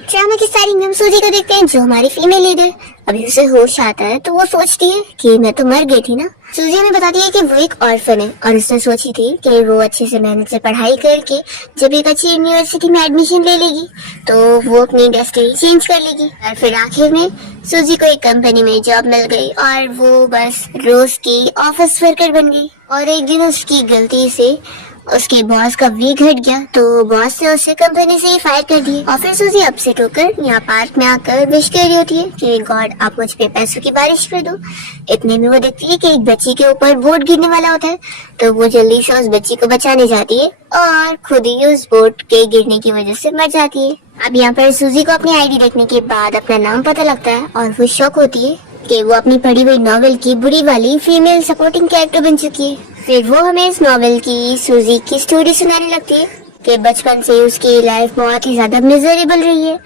Drama की starting में हम सूजी को देखते हैं जो हमारी फीमेल लीडर। अभी उसे होश आता है तो वो सोचती है कि मैं तो मर गई थी ना। सूजी हमें बताती है कि वो एक ऑर्फन है और उसने सोची थी कि वो अच्छे से मेहनत से पढ़ाई करके जब एक अच्छी यूनिवर्सिटी में एडमिशन ले लेगी तो वो अपनी डेस्टिनी चेंज कर लेगी। और फिर आखिर में सूजी को एक कंपनी में जॉब मिल गई और वो बस रोज की ऑफिस वर्कर बन गई। और एक दिन उसकी गलती से उसके बॉस का वीक हट गया तो बॉस ने उसे कंपनी से ही फायर कर दिया। और फिर सूजी अपसेट होकर यहाँ पार्क में आकर विश कर रही होती है कि गॉड आप मुझ पे पैसों की बारिश कर दो। इतने में वो देखती है कि एक बच्ची के ऊपर बोट गिरने वाला होता है तो वो जल्दी से उस बच्ची को बचाने जाती है और खुद ही उस बोट के गिरने की वजह से मर जाती है। अब यहाँ पर सूजी को अपनी आईडी देखने के बाद अपना नाम पता लगता है और वो शॉक होती है कि वो अपनी पढ़ी हुई नॉवेल की बुरी वाली फीमेल सपोर्टिंग कैरेक्टर बन चुकी है। फिर वो हमें इस नॉवेल की सूजी की स्टोरी सुनाने लगती है कि बचपन से उसकी लाइफ बहुत ही ज्यादा मिजरेबल रही है।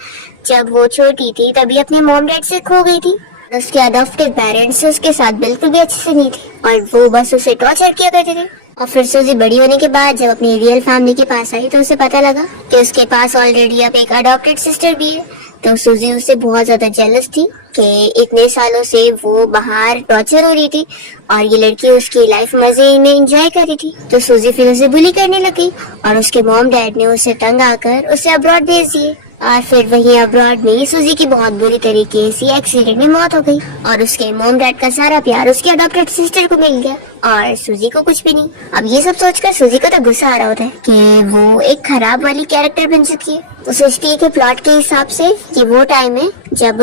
जब वो छोटी थी तभी अपने मॉम डैड से खो गई थी। उसके अडॉप्टेड पेरेंट्स उसके साथ बिल्कुल भी अच्छे से नहीं थे और वो बस उसे टॉर्चर किया करते थे। और फिर सूजी बड़ी होने के बाद जब अपनी रियल फैमिली के पास आई तो उसे पता लगा कि उसके पास ऑलरेडी अब एक अडॉप्टेड सिस्टर भी है। तो सूजी उससे बहुत ज्यादा जेलस थी कि इतने सालों से वो बाहर टॉर्चर हो रही थी और ये लड़की उसकी लाइफ मजे में एंजॉय कर रही थी। तो सूजी फिर उसे बुली करने लगी और उसके मॉम डैड ने उसे तंग आकर उसे अब्रॉड भेज दिए। और फिर वहीं अब्रॉड में सूजी की बहुत बुरी तरीके से एक्सीडेंट में मौत हो गई और उसके मॉम डैड का सारा प्यार उसकी अडॉप्टेड सिस्टर को मिल गया और सूजी को कुछ भी नहीं। अब ये सब सोचकर सूजी को तो गुस्सा आ रहा होता है कि वो एक खराब वाली कैरेक्टर बन चुकी है। वो सोचती है कि प्लॉट के हिसाब से कि वो टाइम है जब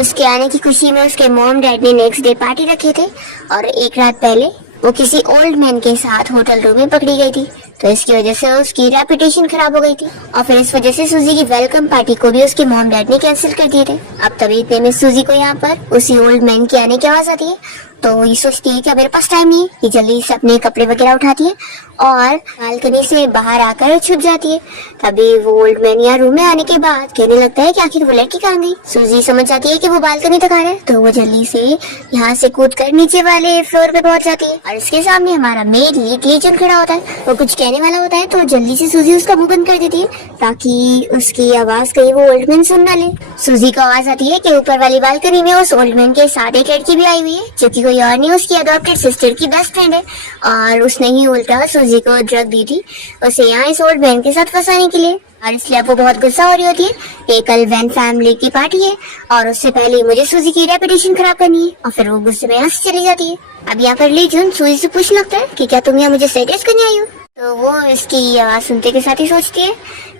उसके आने की खुशी में उसके मॉम डैड ने नेक्स्ट डे पार्टी रखे थे और एक रात पहले वो किसी ओल्ड मैन के साथ होटल रूम में पकड़ी गई थी तो इसकी वजह से उसकी रेपुटेशन खराब हो गई थी। और फिर इस वजह से सूजी की वेलकम पार्टी को भी उसके मॉम डैड ने कैंसिल कर दिए थे। अब तभी इतने में सूजी को यहाँ पर उसी ओल्ड मैन की आने की आवाज आती है तो ये सोचती है कि मेरे पास टाइम नहीं है। ये जल्दी से अपने कपड़े वगैरह उठाती है और बालकनी से बाहर आकर छुप जाती है। तभी वो ओल्ड मैन यहाँ रूम में आने के बाद कहने लगता है कि आखिर वो लड़की कहाँ गई। सूजी समझ जाती है कि वो बालकनी तक आ रहा है तो वो जल्दी से यहाँ से कूद कर नीचे वाले फ्लोर पे पहुंच जाती है और इसके सामने हमारा मेड लीजन खड़ा होता है। वो कुछ कहने वाला होता है तो जल्दी से सूजी उसका मुंह बंद कर देती है ताकि उसकी आवाज कहीं वो ओल्ड मैन सुन ना ले। सूजी को आवाज आती है कि ऊपर वाली बालकनी में उस ओल्ड मैन के साथ एक लड़की भी आई हुई है जो कि कोई और नहीं उसकी अडॉप्टेड सिस्टर की बेस्ट फ्रेंड है और उसने ही उल्टा सूजी को ड्रग दी थी उसे यहाँ इस ओल्ड मैन के साथ फंसाने के लिए। और इसलिए अब वो बहुत गुस्सा हो रही होती है कि कल वैन फैमिली की पार्टी है और उससे पहले मुझे सूजी की रेपुटेशन खराब करनी है। और फिर वो गुस्से में यहाँ से चली जाती है। अब यहाँ पर लीजन सूजी से पूछने लगता है कि क्या तुम यहाँ मुझे सेटिस करने आई हो। तो वो इसकी आवाज सुनते के साथ ही सोचती है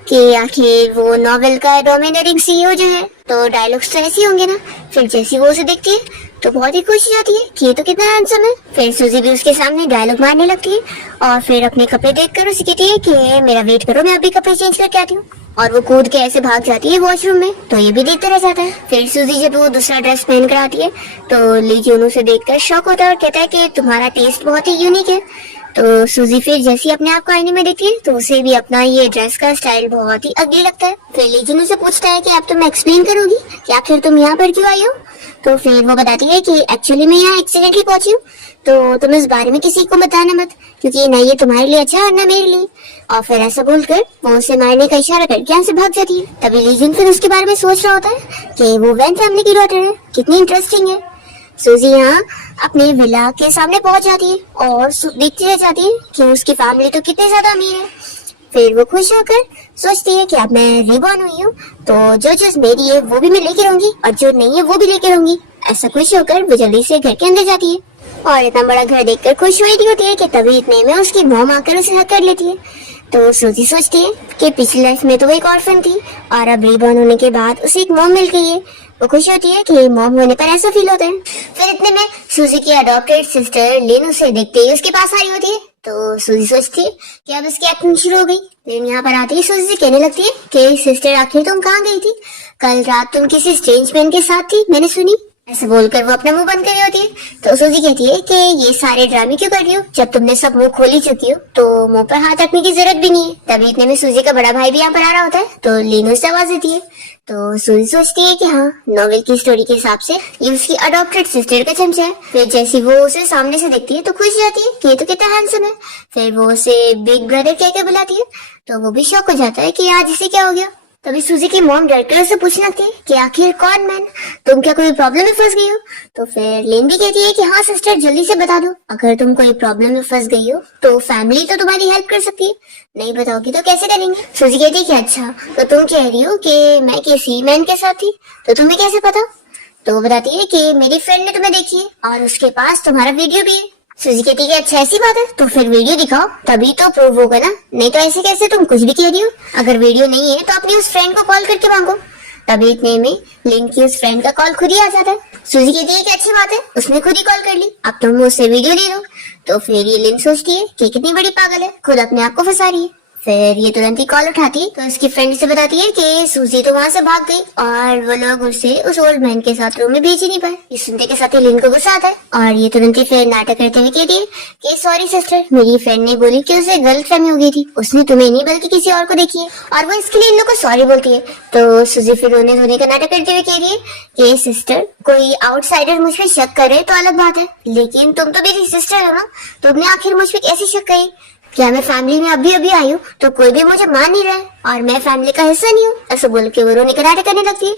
कि आखिर वो नॉवेल का डोमिनेटिंग सीईओ जो है तो डायलॉग्स तो ऐसे होंगे ना। फिर जैसी वो उसे देखती है तो बहुत ही खुश हो जाती है कि ये तो कितना हैंडसम है। फिर सूजी भी उसके सामने डायलॉग मारने लगती है और फिर अपने कपड़े देखकर उसे कहती है कि मेरा वेट करो मैं अभी कपड़े चेंज करके आती हूँ। और वो कूद के ऐसे भाग जाती है वॉशरूम में तो ये भी देखते रह जाता है। फिर सूजी जब वो दूसरा ड्रेस पहन कर आती है तो लीजन उसे देखकर शॉक होता है और कहता है कि तुम्हारा टेस्ट बहुत ही यूनिक है। तो सूजी फिर जैसे अपने आप को आईने में देखती है तो उसे भी अपना ये ड्रेस का स्टाइल बहुत ही अगली लगता है। फिर लीजन उसे पूछता है कि अब तुम एक्सप्लेन करोगी कि आखिर तुम यहाँ पर क्यों आई हो। तो फिर वो बताती है कि एक्चुअली मैं यहाँ एक्सीडेंटली पहुंची हूँ तो तुम इस बारे में किसी को बताना मत क्योंकि ना ये तुम्हारे लिए अच्छा और ना मेरे लिए। और फिर ऐसा बोलकर वो उसे मारने का इशारा करके यहाँ से भाग जाती है। तभी लीजन फिर उसके बारे में सोच रहा होता है कि वो वैन फैमिली की डॉटर है, कितनी इंटरेस्टिंग है। सूजी यहाँ अपने विला के सामने पहुंच जाती है और देखती रह जाती है कि उसकी फैमिली तो कितने ज्यादा अमीर है। फिर वो खुश होकर सोचती है कि अब मैं रिबॉर्न हुई हूँ तो जो चीज मेरी है वो भी मैं लेकर रहूंगी और जो नहीं है वो भी लेकर रहूंगी। ऐसा खुश होकर वो जल्दी से घर के अंदर जाती है और इतना बड़ा घर देखकर खुश हुई थी होती है कि तभी इतने में उसकी मॉम आकर उसे हक कर लेती है। तो सूजी सोचती है कि पिछली लाइफ में तो वो एक ऑर्फन थी और अब रिबॉर्न होने के बाद उसे एक मॉम मिल गई है। वो खुश होती है कि मॉम होने पर ऐसा फील होता है। फिर इतने में सूजी की अडॉप्टेड सिस्टर लिन उसे देखते ही उसके पास आई होती है तो सूजी सोचती है कि अब इसकी एक्टिंग शुरू हो गई। लेकिन यहाँ पर आते ही सूजी से कहने लगती है कि सिस्टर आखिर तुम कहाँ गई थी, कल रात तुम किसी स्ट्रेंज मैन के साथ थी मैंने सुनी। ऐसे बोलकर वो अपना मुंह बंद कर रही होती है। तो सूजी कहती है कि ये सारे ड्रामे क्यों कर रही हो, जब तुमने सब मुंह खोल ही चुकी हो तो मुंह पर हाथ रखने की जरूरत भी नहीं है। तभी इतने में सूजी का बड़ा भाई भी यहाँ पर आ रहा होता है तो लीनो से आवाज देती है। तो सूजी सोचती है कि हाँ नॉवेल की स्टोरी के हिसाब से ये उसकी अडॉप्टेड सिस्टर का चमचा है। फिर जैसी वो उसे सामने से देखती है तो खुश जाती है कि ये तो कितना हैंडसम है। फिर वो उसे बिग ब्रदर कहकर बुलाती है तो वो भी शॉक हो जाता है कि आज इसे क्या हो गया। तभी सूजी की मॉम डरकर उससे पूछने लगती है कि आखिर कौन मैन, तुम क्या कोई प्रॉब्लम में फंस गई हो? तो फिर लिन भी कहती है कि हाँ सिस्टर, जल्दी से बता दो, अगर तुम कोई प्रॉब्लम में फंस गई हो तो फैमिली तो तुम्हारी हेल्प कर सकती है, नहीं बताओगी तो कैसे करेंगे? सूजी कहती है कि अच्छा, तो तुम कह रही हो कि मैं किसी मैन के साथ थी, तो तुम्हें कैसे पता? तो वो बताती है कि मेरी फ्रेंड ने तुम्हें देखी है और उसके पास तुम्हारा वीडियो भी है। सूजी कहती है अच्छा ऐसी बात है, तो फिर वीडियो दिखाओ, तभी तो प्रूव होगा ना, नहीं तो ऐसे कैसे तुम कुछ भी कह रही हो? अगर वीडियो नहीं है तो अपनी उस फ्रेंड को कॉल करके मांगो। तभी इतने में लिन की उस फ्रेंड का कॉल खुद ही आ जाता है। सूजी कहती है कि अच्छी बात है, उसने खुद ही कॉल कर ली, अब तुम मुझसे वीडियो ले लो। तो फिर ये लिन सोचती है कि कितनी बड़ी पागल है, खुद अपने आप को फंसा रही है। फिर ये तुरंत ही कॉल उठाती है तो उसकी फ्रेंड से बताती है कि सूजी तो वहां से भाग गई और वो लोग उसे उस ओल्ड मैन के साथ रूम में भेज ही नहीं पाए। ये सुनते के साथ ही लिन को गुस्सा आता है और ये तुरंत ही फिर नाटक करते हुए कहती है कि सॉरी सिस्टर, मेरी फ्रेंड ने बोली कि उसे गलतफहमी हो गई थी, उसने तुम्हें नहीं बल्कि किसी और को देखी है, और वो इसके लिए इन लोग को सॉरी बोलती है। तो सूजी फिर रोने धोने का नाटक करते हुए कह रही है कि सिस्टर, कोई आउटसाइडर मुझ पर शक करे तो अलग बात है, लेकिन तुम तो मेरी सिस्टर हो ना, तुमने आखिर मुझ पर कैसे शक करी? क्या मैं फैमिली में अभी अभी आई हूँ तो कोई भी मुझे मान नहीं रहा है और मैं फैमिली का हिस्सा नहीं हूँ? ऐसा बोल के वो रोने का नाटक करने लगती है।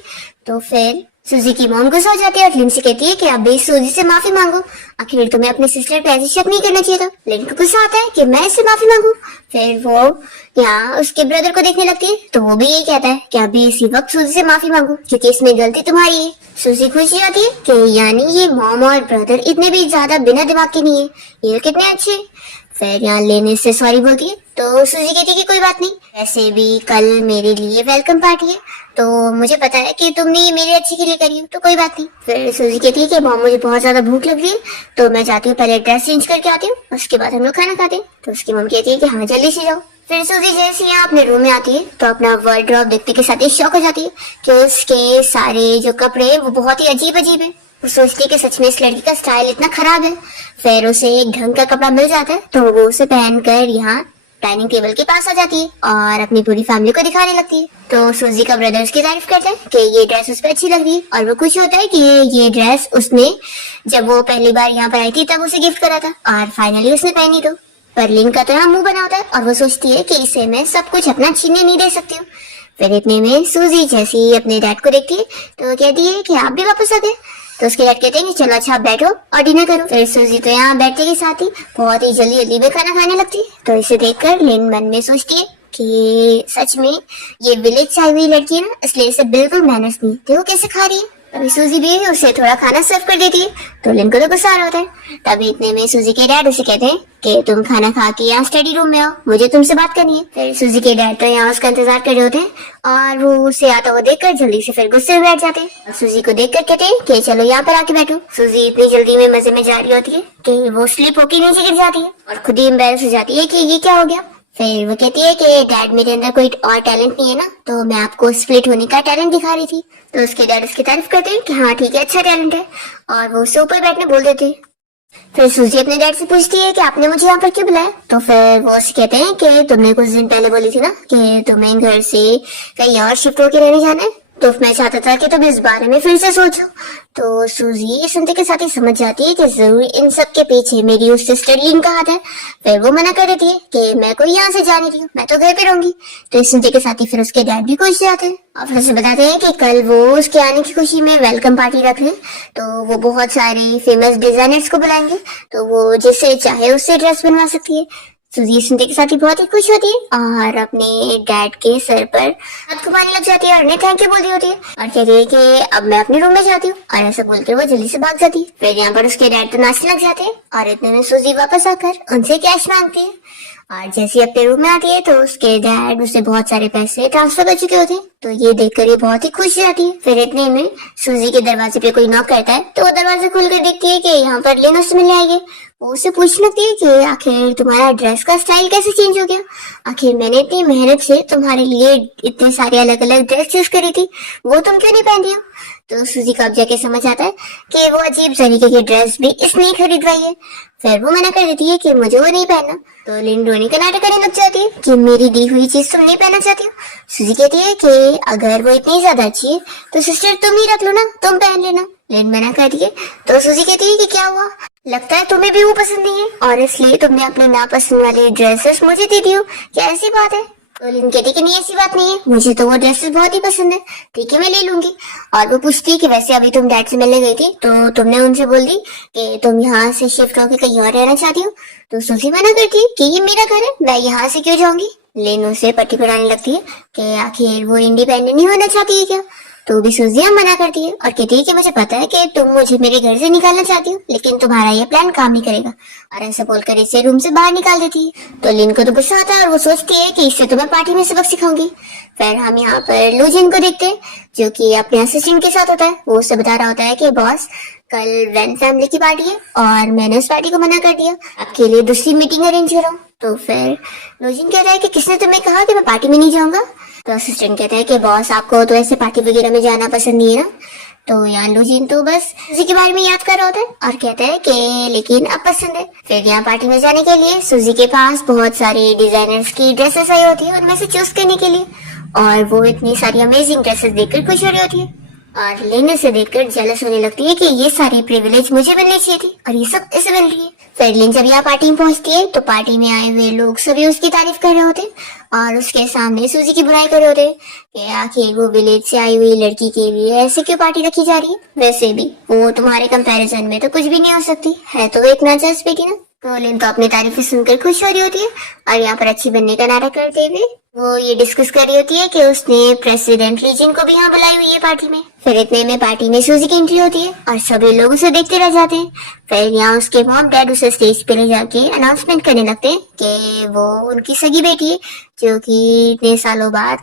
तो फिर सूजी की मॉम गुस्सा हो जाती है और लिन से कहती है कि अब भी सूजी से माफी मांगो, आखिर तुम्हें अपने सिस्टर पे ऐसे शक नहीं करना चाहिए था। लिन को गुस्सा आता है कि मैं इससे माफी मांगू। फिर वो यहाँ उसके ब्रदर को देखने लगती है तो वो भी यही कहता है कि अभी इसी वक्त सूजी से माफी मांगो क्योंकि इसमें गलती तुम्हारी है। सूजी खुश हो जाती है कि यानी ये मॉम और ब्रदर इतने भी ज्यादा बिना दिमाग के नहीं है, ये कितने अच्छे हैं। फिर यहाँ लेने से सॉरी बोलती है तो सूजी कहती है कि कोई बात नहीं, वैसे भी कल मेरे लिए वेलकम पार्टी है, तो मुझे पता है कि तुमने ये मेरे अच्छे के लिए करी हो, तो कोई बात नहीं। फिर सूजी कहती है कि मॉम मुझे बहुत ज्यादा भूख लग रही है तो मैं जाती हूँ, पहले ड्रेस चेंज करके आती हूँ, उसके बाद हम लोग खाना खाते हैं। तो उसकी मॉम कहती है कि हाँ जल्दी से जाओ। फिर सूजी जैसे यहाँ अपने रूम में आती है तो अपना वार्डरोब देखने के साथ ही शॉक हो जाती है कि उसके सारे जो कपड़े हैं वो बहुत ही अजीब अजीब है। वो सोचती है कि सच में इस लड़की का स्टाइल इतना खराब है। फिर उसे एक ढंग का कपड़ा मिल जाता है तो वो उसे पहनकर यहाँ डाइनिंग टेबल के पास आ जाती है और अपनी पूरी फैमिली को दिखाने लगती है। तो सूजी का ब्रदर उसकी तारीफ करता है कि ये ड्रेस उस पर अच्छी लग रही है और वो खुश होता है कि ये ड्रेस उसने जब वो पहली बार यहाँ पर आई थी तब उसे गिफ्ट करा था और फाइनली उसने पहनी। तो पर लिन का तो यहाँ मुंह बना होता है और वो सोचती है कि इसे मैं सब कुछ अपना छीनने नहीं दे सकती हूँ। फिर इतने में सूजी जैसे ही अपने डैड को देखती है तो कहती है कि आप भी वापस आ गए। तो उसके डैड कहते हैं कि चलो अच्छा आप बैठो और डिनर करो। फिर सूजी तो यहाँ बैठने के साथ ही बहुत ही जल्दी जल्दी में खाना खाने लगती है। तो इसे देखकर लिन मन में सोचती है कि सच में ये विलेज से आई हुई लड़की है ना, इसलिए इसे बिल्कुल मैनर्स नहीं। देखो कैसे खा रही है। तभी सूजी भी उसे थोड़ा खाना सर्व कर देती है तो लिन को तो गुस्सा आ रहा होता है। तभी इतने में सूजी के डैड उसे कहते हैं कि तुम खाना खा के यहाँ स्टडी रूम में आओ, मुझे तुमसे बात करनी है। फिर सूजी के डैड तो यहाँ उसका इंतजार कर रहे होते हैं और वो उसे आता हुआ देखकर जल्दी से फिर गुस्से में बैठ जाते हैं और सूजी को देखकर कहते हैं कि चलो यहाँ पर आके बैठो। सूजी इतनी जल्दी में मजे में जा रही होती है कि वो स्लिप होके नीचे गिर जाती है और खुद ही एम्बैरेस हो जाती है कि ये क्या हो गया। फिर वो कहती है कि डैड मेरे अंदर कोई और टैलेंट नहीं है ना, तो मैं आपको स्प्लिट होने का टैलेंट दिखा रही थी। तो उसके डैड उसकी तारीफ करते हैं कि हाँ ठीक है, अच्छा टैलेंट है, और वो उसे ऊपर बैठने बोल देते हैं। फिर सूजी अपने डैड से पूछती है कि आपने मुझे यहाँ पर क्यों बुलाया। तो फिर वो उससे कहते हैं कि तुमने कुछ दिन पहले बोली थी ना कि तुम्हें घर से कहीं और शिफ्ट होकर रहने जाना है, तो मैं चाहता था कि तुम इस बारे में फिर से सोचो। तो सूजी ये सुनते के साथ ही समझ जाती है कि जरूर इन सब के पीछे मेरी उस सिस्टर लिन का हाथ है। फिर वो मना कर देती है कि मैं कोई यहाँ से जा नहीं रही हूँ, मैं तो घर पे रहूंगी। तो इस सुनते के साथ ही फिर उसके डैड भी खुश जाते हैं और फिर उसे बताते हैं कि कल वो उसके आने की खुशी में वेलकम पार्टी रख रहे, तो वो बहुत सारे फेमस डिजाइनर्स को बुलाएंगे, तो वो जिससे चाहे उससे ड्रेस बनवा सकती है। सूजी सुनते के साथ ही बहुत ही खुश होती है और अपने डैड के सर पर हाथ घुमाने लग जाती है और उन्हें थैंक यू बोल रही होती है और कह रही है कि अब मैं अपने रूम में जाती हूँ, और ऐसा बोलकर वो जल्दी से भाग जाती है। फिर यहाँ पर उसके डैड तो नाचने लग जाते हैं और इतने में सूजी वापस आकर उनसे कैश मांगती है और जैसे अपने रूम में आती है तो उसके डैड उसे बहुत सारे पैसे ट्रांसफर कर चुके होते हैं। तो ये देखकर ये बहुत ही खुश जाती है। फिर इतने में सूजी के दरवाजे पे कोई नॉक करता है तो वो दरवाजा खोलकर देखती है कि यहाँ पर लिन उससे मिलने आएगी। वो उससे पूछने लगती है कि आखिर तुम्हारा ड्रेस का स्टाइल कैसे चेंज हो गया, आखिर मैंने इतनी मेहनत से तुम्हारे लिए इतने सारे अलग अलग ड्रेस चूज करी थी, वो तुम क्यों नहीं पहनती हो। तो सूजी को अब जाके समझ आता है कि वो अजीब तरीके की ड्रेस भी इसने खरीदवाई है। फिर वो मना कर देती है कि मुझे वो नहीं पहनना। तो लिन रोने का नाटक करने लग जाती है कि मेरी दी हुई चीज तुम नहीं पहनना चाहती हो। सूजी कहती है कि अगर वो इतनी ज्यादा अच्छी है तो सिस्टर तुम ही रख लो ना, तुम पहन लेना। लिन मना कर दिए तो सूजी कहती है कि क्या हुआ, लगता है तुम्हें भी वो पसंद नहीं है और इसलिए तुमने अपनी नापसंद वाली ड्रेसेस मुझे दे दी हो, क्या ऐसी बात है। तो लिन कहती कि नहीं ऐसी बात नहीं है, मुझे तो वो ड्रेसेस बहुत ही पसंद है, ठीक है मैं ले लूंगी। और वो पूछती कि वैसे अभी तुम डैड से मिलने गई थी तो तुमने उनसे बोल दी कि तुम यहाँ से शिफ्ट होकर कहीं और रहना चाहती हो। तो सूजी मना करती है कि ये मेरा घर है, मैं यहाँ से क्यों जाऊंगी। लिन उसे पट्टी पढ़ाने लगती है कि आखिर वो इंडिपेंडेंट नहीं होना चाहती है क्या। तो भी सूजिया मना करती है और कहती है कि मुझे पता है कि तुम मुझे मेरे घर से निकालना चाहती हो, लेकिन तुम्हारा ये प्लान काम नहीं करेगा। और ऐसा बोलकर इसे रूम से बाहर निकाल देती है। तो लिन को तो गुस्सा आता है और वो सोचती है कि इससे तो मैं पार्टी में सबक सिखाऊंगी। फिर हम यहाँ पर लूजिन को देखते हैं जो कि अपने असिस्टेंट के साथ होता है। वो उसे बता रहा होता है कि बॉस कल वैन फैमिली की पार्टी है और मैंने उस पार्टी को मना कर दिया, आपके लिए दूसरी मीटिंग अरेंज कर रहा हूँ। तो फिर लूजिन कहता है कि किसने तुम्हें कहा कि मैं पार्टी में नहीं जाऊंगा। तो असिस्टेंट कहता है कि बॉस आपको तो ऐसे पार्टी वगैरह में जाना पसंद नहीं है ना। तो यहाँ लूजिन तो बस सूजी के बारे में याद कर रहा होता है और कहता है कि लेकिन अब पसंद है। फिर यहाँ पार्टी में जाने के लिए सूजी के पास बहुत सारी डिजाइनर्स की ड्रेसेस आई होती है उनमें से चूज करने के लिए, और वो इतनी सारी अमेजिंग ड्रेसेस देखकर खुश हो रही होती है। और लिन से देखकर जेलस होने लगती है कि ये सारी प्रिविलेज मुझे मिलनी चाहिए थी और ये सब इसे मिल रही है। फिर लिन जब यहाँ पार्टी में पहुंचती है तो पार्टी में आए हुए लोग सभी उसकी तारीफ कर रहे होते हैं और उसके सामने सूजी की बुराई कर रहे होते हैं कि आखिर वो विलेज से आई हुई लड़की के लिए ऐसे क्यों पार्टी रखी जा रही है। वैसे भी वो तुम्हारे कंपैरिजन में तो कुछ भी नहीं हो सकती है, तो वो एक नाजायज बेटी ना। तो लिन तो अपनी तारीफें सुनकर खुश हो रही होती है और यहाँ पर अच्छी बनने का नाटक करते हुए वो ये डिस्कस कर रही होती है कि उसने प्रेसिडेंट लीजिन को भी यहाँ बुलाई हुई है पार्टी में। फिर इतने में पार्टी में सूजी की एंट्री होती है और सभी लोग उसे देखते रह जाते हैं। फिर यहाँ उसके मॉम डैड उसे स्टेज पे ले जाके अनाउंसमेंट करने लगते हैं कि वो उनकी सगी बेटी है जो कि इतने सालों बाद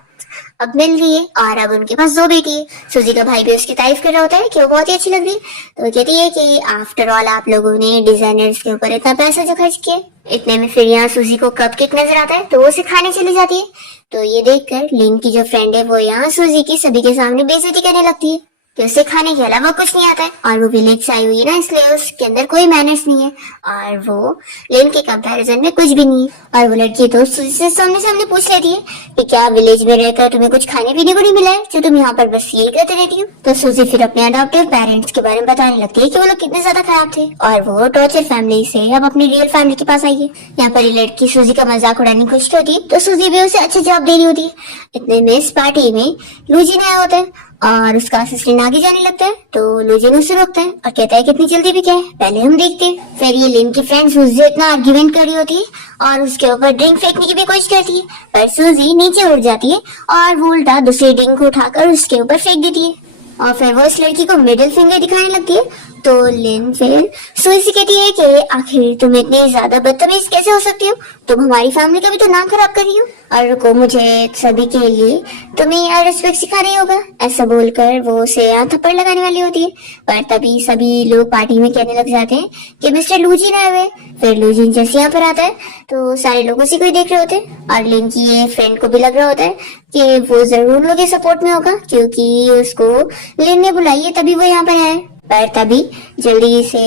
अब मिल रही है और अब उनके पास 2 बेटी है। सूजी का भाई भी उसकी तारीफ कर रहा होता है कि वो बहुत ही अच्छी लग रही है। तो वो कहती है कि आफ्टर ऑल आप लोगों ने डिजाइनर्स के ऊपर इतना पैसा जो खर्च किया। इतने में फिर यहाँ सूजी को कपकेक नजर आता है तो वो उसे खाने चली जाती है। तो ये देखकर लिन की जो फ्रेंड है वो यहाँ सूजी की सभी के सामने बेइज्जती करने लगती है कि उसे खाने के अलावा कुछ नहीं आता है और वो विलेज से आई हुई है ना, इसलिए उसके अंदर कोई मैनर्स नहीं है और वो लिन के कंपैरिजन में कुछ भी नहीं है। और वो लड़की तो सूजी से सामने सामने पूछ लेती है कि क्या विलेज में रहकर तुम्हें कुछ खाने पीने को नहीं मिला है जो तुम यहाँ पर बस यही करते रहती हो। तो सूजी फिर अपने अडॉप्टिव पेरेंट्स के बारे में बताने लगती है कि वो लोग कितने ज्यादा खराब थे और वो टॉर्चर फैमिली से अब अपनी रियल फैमिली के पास आई है। यहाँ पर ये लड़की सूजी का मजाक उड़ाने की कोशिश करती है तो सूजी भी उसे अच्छे जवाब दे रही होती है। इतने में इस पार्टी में लूजिन आया होता है और उसका असिस्टेंट आगे जाने लगता है तो लूजिन उसे रोकता है और कहता है कितनी जल्दी भी क्या है, पहले हम देखते हैं। फिर ये लिन की फ्रेंड सूजी इतना आर्ग्यूमेंट कर रही होती है और उसके ऊपर ड्रिंक फेंकने की भी कोशिश करती है, पर सूजी नीचे उड़ जाती है और वो उल्टा दूसरी ड्रिंक को उठाकर उसके ऊपर फेंक देती है और फिर वो उस लड़की को मिडिल फिंगर दिखाने लगती है। तो लिन फिर सूजी से कहती है कि आखिर तुम इतनी ज्यादा बदतमीज कैसे हो सकती हो, तुम हमारी फैमिली का भी तो नाम खराब कर रही हो और रुको मुझे सभी के लिए तुम्हें यहाँ रिस्पेक्ट सिखाना होगा। ऐसा बोलकर वो उसे यहाँ थप्पड़ लगाने वाली होती है, पर तभी सभी लोग पार्टी में कहने लग जाते हैं कि मिस्टर लूजिन आए हुए। फिर लूजिन जैसे यहाँ पर आता है तो सारे लोग उसी को ही देख रहे होते हैं और लिन की ये फ्रेंड को भी लग रहा होता है कि वो जरूर उन लोगों के सपोर्ट में होगा क्योंकि उसको लिन ने बुलाई है तभी वो यहाँ पर है। पर तभी जल्दी से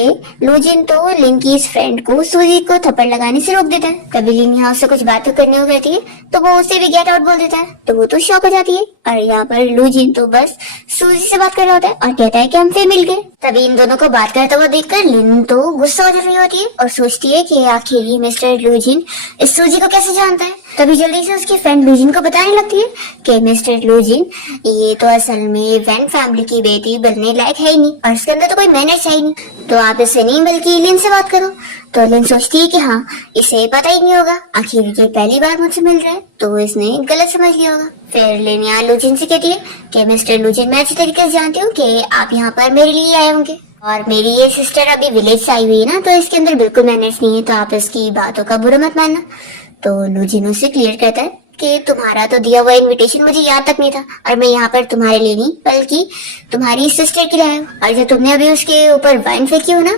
लूजिन तो लिन की इस फ्रेंड को सूजी को थप्पड़ लगाने से रोक देता है। तभी लिन यहाँ उससे कुछ बात करने को कहती है तो वो उसे भी गेट आउट बोल देता है तो वो तो शॉक हो जाती है और यहाँ पर लूजिन तो बस सूजी से बात कर रहा होता है और कहता है कि हम फिर मिल गए। तभी इन दोनों को बात करते हुए देखकर लिन तो गुस्सा हो रही होती है और सोचती है कि आखिर ये मिस्टर लूजिन इस सूजी को कैसे जानता है। तभी जल्दी से उसकी फ्रेंड लूजिन को बताने लगती है कि मिस्टर लूजिन ये तो असल में वैन फैमिली की बेटी बनने लायक है ही नहीं और इसके अंदर तो कोई मैनर्स है ही नहीं, तो आप इससे नहीं बल्कि लिन से बात करो। तो लिन सोचती है कि हाँ इसे पता ही नहीं होगा, आखिर ये पहली बार मुझसे मिल रहा है तो इसने गलत समझ लिया होगा। फिर लिन यहाँ लूजिन से कहती है कि मिस्टर लूजिन मैं अच्छी तरीके से जानती हूँ कि आप यहाँ पर मेरे लिए आए होंगे और मेरी ये सिस्टर अभी विलेज से आई हुई है ना, तो इसके अंदर बिल्कुल मैनर्स नहीं है, तो आप इसकी बातों का बुरा मत मानना। तो लूजिन उसे क्लियर करता है कि तुम्हारा तो दिया हुआ इनविटेशन मुझे याद तक नहीं था और मैं यहाँ पर तुम्हारे लिए नहीं बल्कि तुम्हारी सिस्टर के लिए आया हूँ और जो तुमने अभी उसके ऊपर वाइन फेंकी हो ना,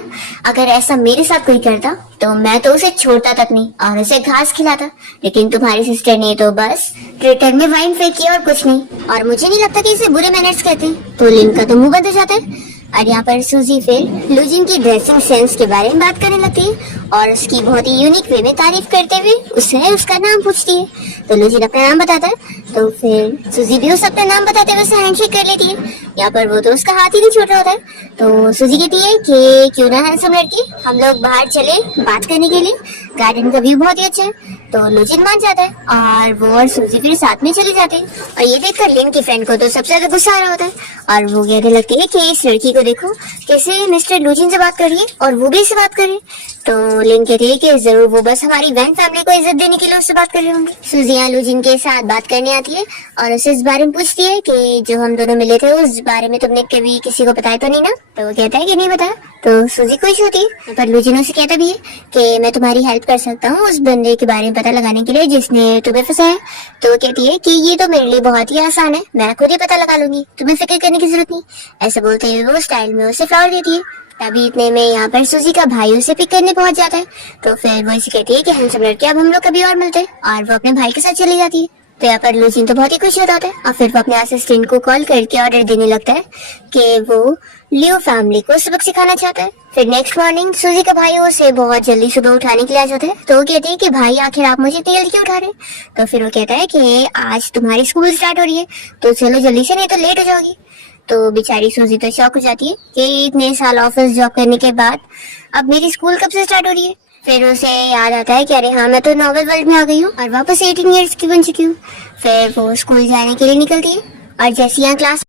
अगर ऐसा मेरे साथ कोई करता तो मैं तो उसे छोड़ता तक नहीं और उसे घास खिलाता, लेकिन तुम्हारी सिस्टर ने तो बस रिटर्न में वाइन फेंकी और कुछ नहीं, और मुझे नहीं लगता कि इसे बुरे मैनर्स कहते हैं। तो लिन का तो मुंह बंद हो जाता है और यहाँ पर सूजी फिर लूजिन की ड्रेसिंग सेंस के बारे में बात करने लगती है और उसकी बहुत ही यूनिक वे में तारीफ करते हुए उससे उसका नाम पूछती है। तो लूजिन अपना नाम बताता है तो फिर सूजी भी उसे अपना नाम बताते हुए उससे हैंडशेक कर लेती है। यहाँ पर वो तो उसका हाथ ही नहीं छूट रहा होता है। तो सूजी कहती है कि क्यों ना हैंडसम लड़की, हम लोग बाहर चले बात करने के लिए, गार्डन का व्यू बहुत ही अच्छा है। तो लुजिन मान जाता है और वो और सूजी फिर साथ में चले जाते हैं। और ये देखकर लिन की फ्रेंड को तो सबसे ज्यादा गुस्सा आ रहा होता है और वो कहने लगती है कि इस लड़की को देखो कैसे मिस्टर लुजिन से बात कर रही है और वो भी इससे बात कर रही है। तो लिन कहती है कि जरूर वो बस हमारी वैन फैमिली को इज्जत देने के लिए उससे बात कर रहे होंगे। सूजी यहाँ लुजिन के साथ बात करने आती है और उसे इस बारे में पूछती है कि जो हम दोनों मिले थे उस बारे में तुमने कभी किसी को बताया तो नहीं ना। तो वो कहता है कि नहीं बताया। तो सूजी खुश होती है पर लुजिन उसे कहता भी है कि मैं तुम्हारी हेल्प कर सकता हूँ उस बंदे के बारे में पता लगाने के लिए जिसने तुम्हें फंसाया। तो वो कहती है कि ये तो मेरे लिए बहुत ही आसान है, मैं खुद ही पता लगा लूंगी, तुम्हें फिक्र करने की जरूरत नहीं। ऐसे बोलते हुए वो स्टाइल में उसे फ्लावर देती है। तभी इतने में यहाँ पर सूजी का भाई उसे पिक करने पहुंच जाता है। तो फिर वो इसे कहती है कि हैंडसम लड़के अब हम लोग कभी और मिलते हैं और वो अपने भाई के साथ चली जाती है। तो यहाँ पर लुजिन तो बहुत ही खुश होता है और फिर वो अपने असिस्टेंट को कॉल करके ऑर्डर देने लगता है कि वो लियो फैमिली को सबक सिखाना चाहता है। फिर नेक्स्ट मॉर्निंग सूजी का भाई उसे बहुत जल्दी सुबह उठाने के लिए आ जाता है। तो वो कहते हैं कि भाई आखिर आप मुझे इतनी जल्दी क्यों उठा रहे हैं। तो फिर वो कहता है कि आज तुम्हारी स्कूल स्टार्ट हो रही है तो चलो जल्दी से, नहीं तो लेट हो जाओगी। तो बेचारी सूजी तो शॉक हो जाती है कि इतने साल ऑफिस जॉब करने के बाद अब मेरी स्कूल कब से स्टार्ट हो रही है। फिर उसे याद आता है कि अरे हाँ मैं तो नॉवल वर्ल्ड में आ गई हूँ और वापस 18 इयर्स की बन चुकी हूँ। फिर वो स्कूल जाने के लिए निकलती है और जैसे यहाँ क्लास